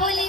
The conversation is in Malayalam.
പുലി